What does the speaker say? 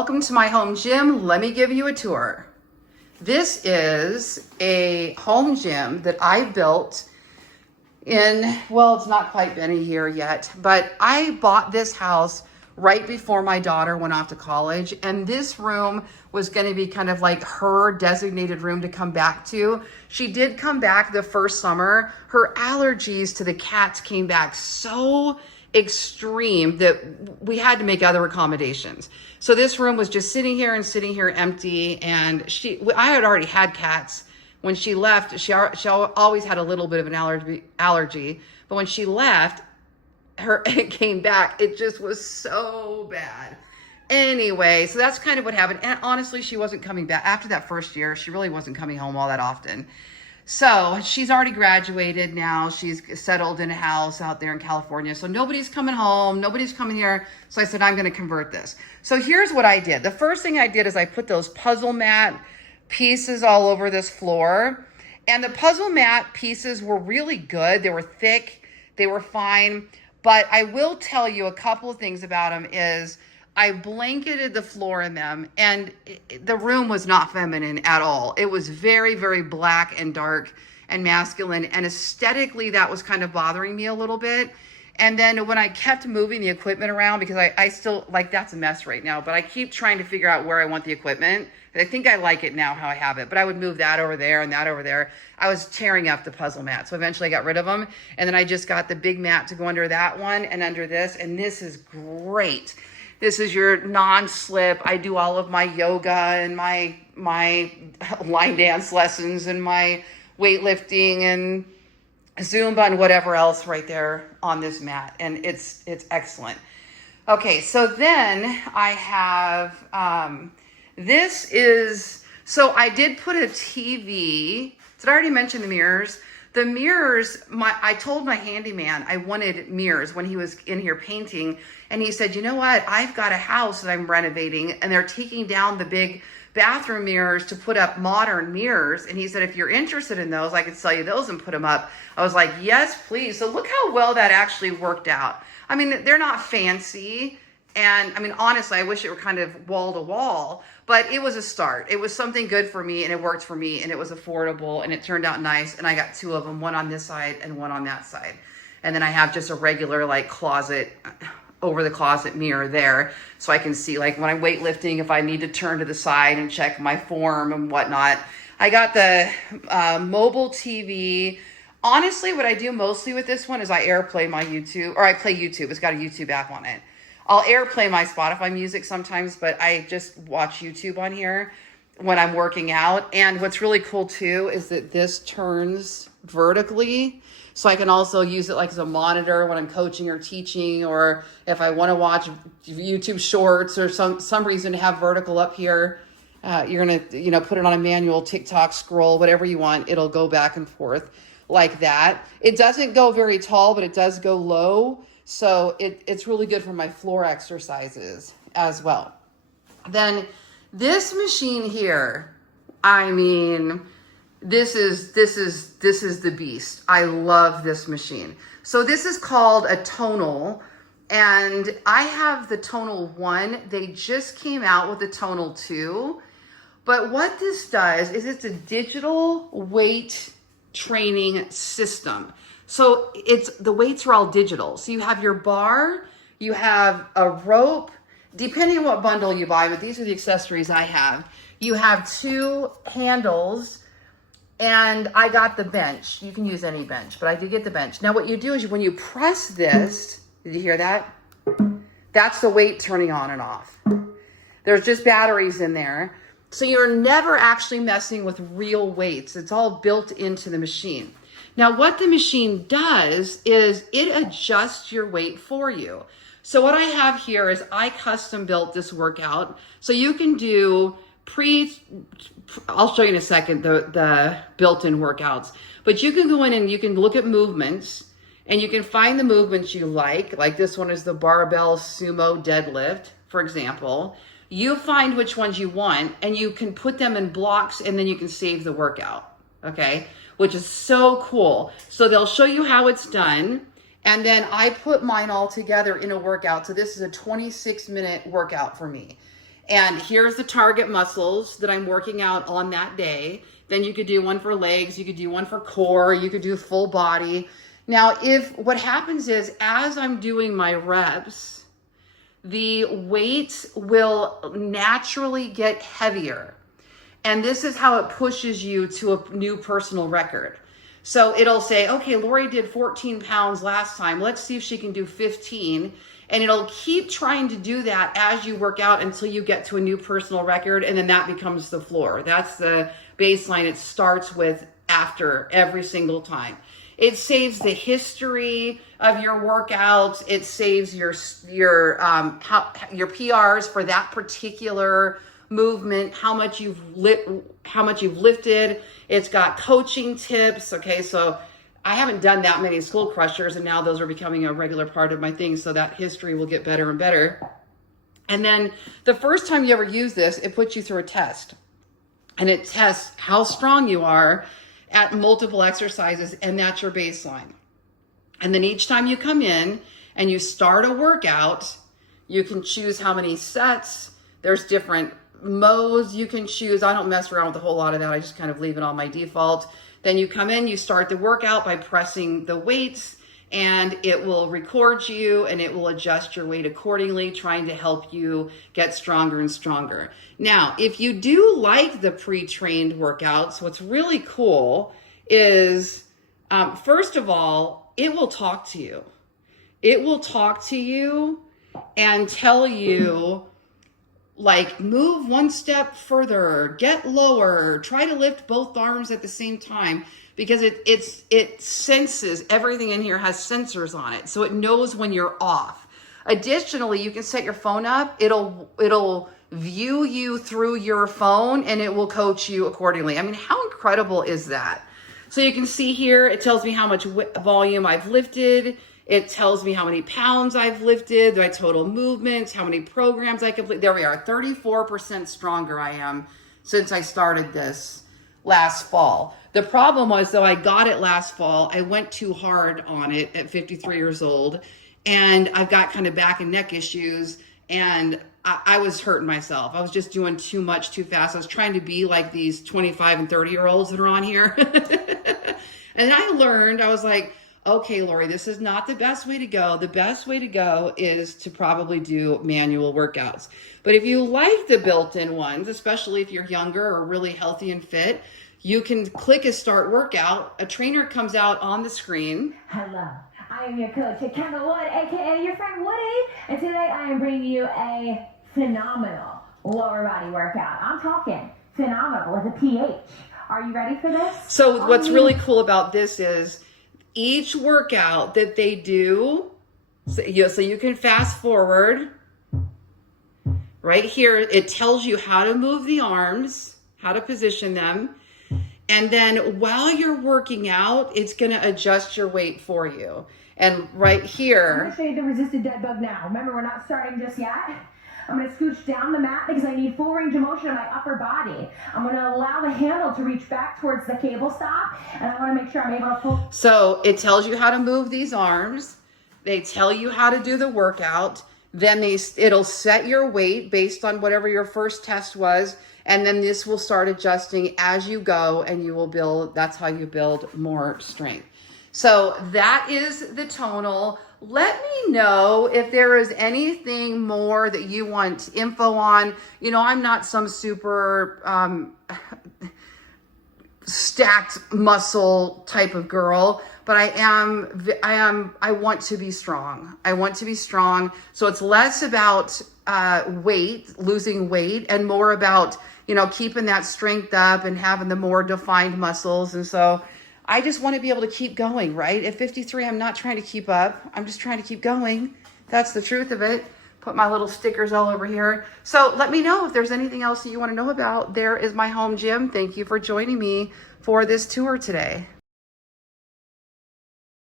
Welcome to my home gym. Let me give you a tour. This is a home gym that I built well, it's not quite been a year yet, but I bought this house right before my daughter went off to college. And this room was going to be kind of like her designated room to come back to. She did come back the first summer. Her allergies to the cats came back so extreme that we had to make other accommodations. So this room was just sitting here empty. And I had already had cats. When she left, she always had a little bit of an allergy. But when she left, it came back. It just was so bad. Anyway, so that's kind of what happened. And honestly, she wasn't coming back. After that first year, she really wasn't coming home all that often. So she's already graduated now. She's settled in a house out there in California. So nobody's coming home. Nobody's coming here. So I said, I'm going to convert this. So here's what I did. The first thing I did is I put those puzzle mat pieces all over this floor. And the puzzle mat pieces were really good. They were thick. They were fine. But I will tell you a couple of things about them is I blanketed the floor in them, and the room was not feminine at all. It was very, very black and dark and masculine. And aesthetically, that was kind of bothering me a little bit. And then when I kept moving the equipment around, because I still, like, that's a mess right now, but I keep trying to figure out where I want the equipment. And I think I like it now how I have it, but I would move that over there and that over there. I was tearing up the puzzle mat. So eventually I got rid of them. And then I just got the big mat to go under that one and under this. And this is great. This is your non-slip. I do all of my yoga and my line dance lessons and my weightlifting and Zumba and whatever else right there on this mat. And it's excellent. Okay, so then I have, so I did put a TV. Did I already mention the mirrors? The mirrors, I told my handyman I wanted mirrors when he was in here painting. And he said, you know what? I've got a house that I'm renovating and they're taking down the big bathroom mirrors to put up modern mirrors. And he said, if you're interested in those, I could sell you those and put them up. I was like, yes, please. So look how well that actually worked out. I mean, they're not fancy. And I mean, honestly, I wish it were kind of wall to wall, but it was a start. It was something good for me and it worked for me and it was affordable and it turned out nice. And I got two of them, one on this side and one on that side. And then I have just a regular like closet, over the closet mirror there. So I can see like when I'm weightlifting, if I need to turn to the side and check my form and whatnot. I got the mobile TV. Honestly, what I do mostly with this one is I AirPlay my YouTube, or I play YouTube. It's got a YouTube app on it. I'll AirPlay my Spotify music sometimes, but I just watch YouTube on here when I'm working out. And what's really cool too is that this turns vertically. So I can also use it like as a monitor when I'm coaching or teaching, or if I want to watch YouTube shorts or some reason to have vertical up here. You're going to, put it on a manual TikTok scroll, whatever you want. It'll go back and forth like that. It doesn't go very tall, but it does go low. So it's really good for my floor exercises as well. Then this machine here, I mean, this is the beast. I love this machine. So this is called a Tonal, and I have the Tonal 1. They just came out with the Tonal 2. But what this does is it's a digital weight training system. So the weights are all digital. So you have your bar, you have a rope, depending on what bundle you buy, but these are the accessories I have. You have 2 handles, and I got the bench. You can use any bench, but I did get the bench. Now what you do is when you press this, did you hear that? That's the weight turning on and off. There's just batteries in there. So you're never actually messing with real weights. It's all built into the machine. Now, what the machine does is it adjusts your weight for you. So what I have here is I custom built this workout. So you can do I'll show you in a second the built-in workouts, but you can go in and you can look at movements and you can find the movements you like this one is the barbell sumo deadlift, for example. You find which ones you want and you can put them in blocks and then you can save the workout, okay? Which is so cool. So they'll show you how it's done. And then I put mine all together in a workout. So this is a 26-minute workout for me. And here's the target muscles that I'm working out on that day. Then you could do one for legs, you could do one for core, you could do full body. Now, if what happens is as I'm doing my reps, the weight will naturally get heavier. And this is how it pushes you to a new personal record. So it'll say, okay, Lori did 14 pounds last time. Let's see if she can do 15. And it'll keep trying to do that as you work out until you get to a new personal record. And then that becomes the floor. That's the baseline it starts with after every single time. It saves the history of your workouts. It saves your PRs for that particular movement, how much you've lifted. It's got coaching tips. Okay, so I haven't done that many skull crushers, and now those are becoming a regular part of my thing, so that history will get better and better. And then the first time you ever use this, it puts you through a test, and it tests how strong you are at multiple exercises, and that's your baseline. And then each time you come in and you start a workout, you can choose how many sets. There's different modes you can choose. I don't mess around with a whole lot of that. I just kind of leave it on my default. Then you come in, you start the workout by pressing the weights, and it will record you and it will adjust your weight accordingly, trying to help you get stronger and stronger. Now, if you do like the pre-trained workouts, what's really cool is, first of all, it will talk to you. It will talk to you and tell you, like, move one step further, get lower, try to lift both arms at the same time, because it senses, everything in here has sensors on it, so it knows when you're off. Additionally, you can set your phone up. It'll view you through your phone, and it will coach you accordingly. I mean, how incredible is that? So you can see here, it tells me how much volume I've lifted. It tells me how many pounds I've lifted, my total movements, how many programs I complete. There we are, 34% stronger I am since I started this last fall. The problem was, though, I got it last fall. I went too hard on it at 53 years old, and I've got kind of back and neck issues, and I was hurting myself. I was just doing too much too fast. I was trying to be like these 25 and 30-year-olds that are on here. And I learned, I was like, okay, Lori, this is not the best way to go. The best way to go is to probably do manual workouts. But if you like the built-in ones, especially if you're younger or really healthy and fit, you can click a start workout. A trainer comes out on the screen. Hello, I am your coach, Kendall Wood, aka your friend Woody, and today I am bringing you a phenomenal lower body workout. I'm talking phenomenal with a PH. Are you ready for this? So what's really cool about this is each workout that they do, so you can fast forward. Right here, it tells you how to move the arms, how to position them. And then while you're working out, it's going to adjust your weight for you. And right here, I'm going to show you the resisted dead bug now. Remember, we're not starting just yet. I'm going to scooch down the mat because I need full range of motion in my upper body. I'm going to allow the handle to reach back towards the cable stop, and I want to make sure I'm able to pull. So it tells you how to move these arms. They tell you how to do the workout. Then it'll set your weight based on whatever your first test was. And then this will start adjusting as you go, and you will build, that's how you build more strength. So that is the Tonal. Let me know if there is anything more that you want info on. You know, I'm not some super stacked muscle type of girl, but I want to be strong. I want to be strong. So it's less about losing weight, and more about, you know, keeping that strength up and having the more defined muscles. And so I just want to be able to keep going, right? At 53, I'm not trying to keep up. I'm just trying to keep going. That's the truth of it. Put my little stickers all over here. So let me know if there's anything else that you want to know about. There is my home gym. Thank you for joining me for this tour today.